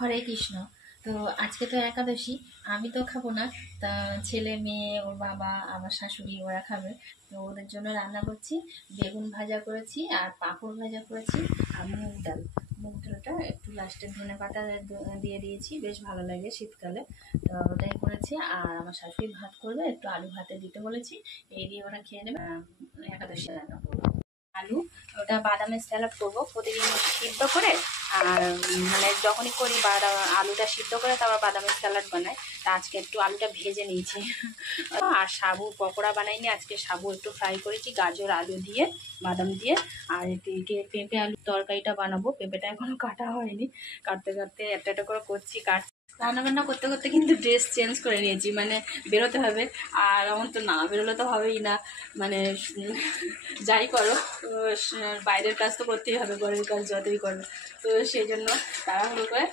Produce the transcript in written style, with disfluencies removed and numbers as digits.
হরে কৃষ্ণ। তো আজকে তো একাদশী, আমি তো খাবো না। তা ছেলে মেয়ে, ওর বাবা, আমার শাশুড়ি ওরা খাবে। তো ওদের জন্য রান্না করছি। বেগুন ভাজা করেছি আর পাঁপড় ভাজা করেছি আর মুগ ডালটা একটু লাস্টে ধনে পাতা দিয়ে দিয়েছি, বেশ ভালো লাগে শীতকালে। তো ওটাই করেছি। আর আমার শাশুড়ি ভাত করবে, একটু আলু ভাতে দিতে বলেছি। এই দিয়ে ওরা খেয়ে নেবে। একাদশী রান্না করবো আলু, ওটা বাদামের স্যালাড করবো প্রতিদিন সিদ্ধ করে। আর মানে যখনই করি আলুটা সিদ্ধ করে তারপর বাদামের স্যালাড বানাই। তা আজকে একটু আলুটা ভেজে নিয়েছি। আর সাবু পকোড়া বানাইনি, আজকে সাবু একটু ফ্রাই করেছি গাজর আলু দিয়ে, বাদাম দিয়ে। আর এদিকে পেঁপে আলুর তরকারিটা বানাবো, পেঁপেটা এখনো কাটা হয়নি। কাটতে কাটতে একটা একটা করে করছি, রান্না বান্না করতে করতে কিন্তু ড্রেস চেঞ্জ করে নিয়েছি, মানে বেরোতে হবে। আর আমার তো না বেরোলে তো হবেই না, মানে যাই করো বাইরের কাজ তো করতেই হবে, ঘরের কাজ যতই করো। তো সেই জন্য তাড়াহুড়ো করে